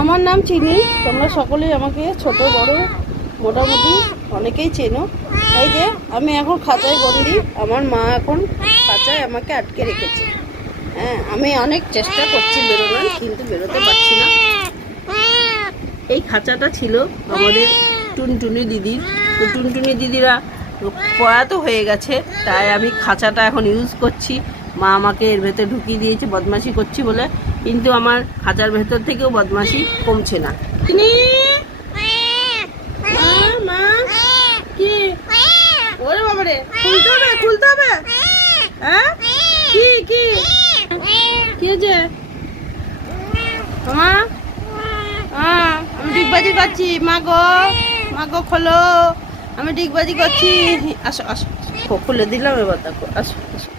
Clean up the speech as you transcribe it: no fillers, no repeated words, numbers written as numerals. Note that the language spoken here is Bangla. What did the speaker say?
আমার নাম চিনি, তোমরা সকলেই আমাকে ছোট বড় মোটামুটি অনেকেই চেনো। এই যে আমি এখন খাঁচায় বন্দি, আমার মা এখন খাঁচায় আমাকে আটকে রেখেছে। হ্যাঁ, আমি অনেক চেষ্টা করছি বেরোনোর, কিন্তু বেরোতে পারছি না। এই খাঁচাটা ছিল আমাদের টুনটুনি দিদির, তো টুনটুনি দিদিরা প্রয়াত হয়ে গেছে, তাই আমি খাঁচাটা এখন ইউজ করছি। মা আমাকে এর ভেতর ঢুকিয়ে দিয়েছে বদমাশি করছি বলে, কিন্তু আমার খাঁচার ভেতর থেকেও বদমাশি কমছে না। মা কি ওরে বাবারে, খুলতে হবে খুলতে হবে। হ্যাঁ কি কি কি যে মা, আমি ডিগবাজি করছি। মা গো খোলো, আমি ডিগবাজি করছি। আসো আসো, খুলে দিলাম, এবার দেখো, আসো আসো।